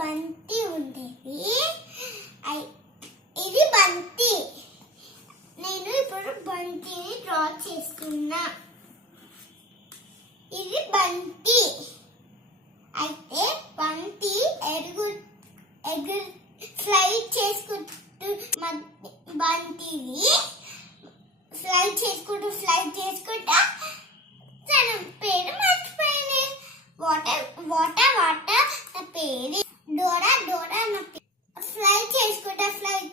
బంతి ఉండేది. ఇది బంతి. నేను ఇప్పుడు బంతిని డ్రా చేస్తున్నా. ఇది బంతి. అయితే బంతి స్లైడ్ చేసుకుంటూ బంతిని స్లైడ్ చేసుకుంటా తన పేరు మర్చిపోయింది. వాటర్ నా పేరు డోరా నా పేరు. స్లైడ్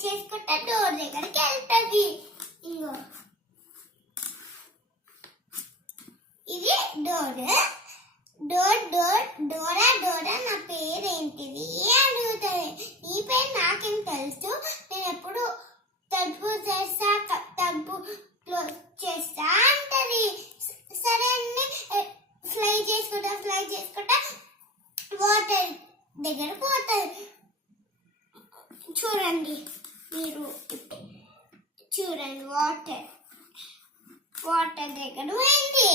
చేసుకుంటా డోర్ దగ్గరికి వెళ్తుంది. ఇంకో ఇది డోరా నా పేరు ఏంటిది అడుగుతుంది. నీ పేరు నాకేం తెలుసు, నేను ఎప్పుడు తలుపు క్లోజ్ చేస్తా అంటది. సరే అండి, స్లైడ్ చేసుకుంటా వాటర్ దగ్గర పోతుంది. చూడండి, మీరు చూడండి, వాటర్ దగ్గర పోయింది.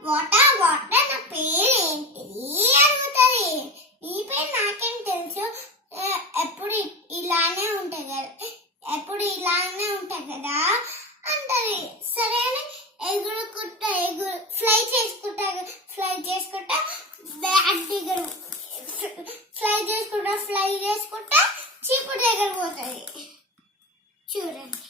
వాటర్ నా పేరు ఏంటిది అడుగుతుంది. నీ పేరు నాకేం తెలుసు, ఎప్పుడు ఇలానే ఉంటాయి కదా అంటది. సరే అని ఫ్లై చేసుకుంటా బ్యాట్ దగ్గర ఫ్లై చేసుకుంటా చీపురు దగ్గర పోతుంది. చూడండి,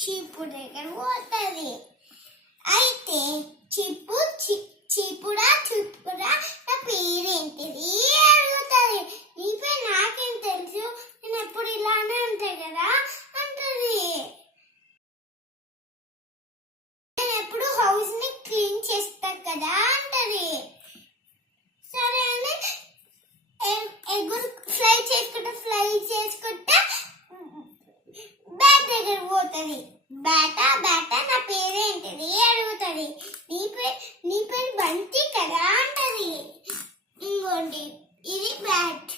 చీపురు దగ్గర పోతుంది. అయితే చీపురా నా పేరేంటిది అడుగుతుంది. నీ పేరు నాకేం తెలుసు, నేను ఎప్పుడు ఇలానే ఉంటాయి కదా అంటది. నేను ఎప్పుడు హౌస్ ని క్లీన్ చేస్తాను కదా అంటది. సరే అని ఫ్లై చేసుకుంటా బ్యాట్ దగ్గర పోతుంది. బ్యాటా నా పేరేంటిది అడుగుతుంది. నీ పేరు బంతి కదా అంటది. ఇంకోండి, ఇది బ్యాట్.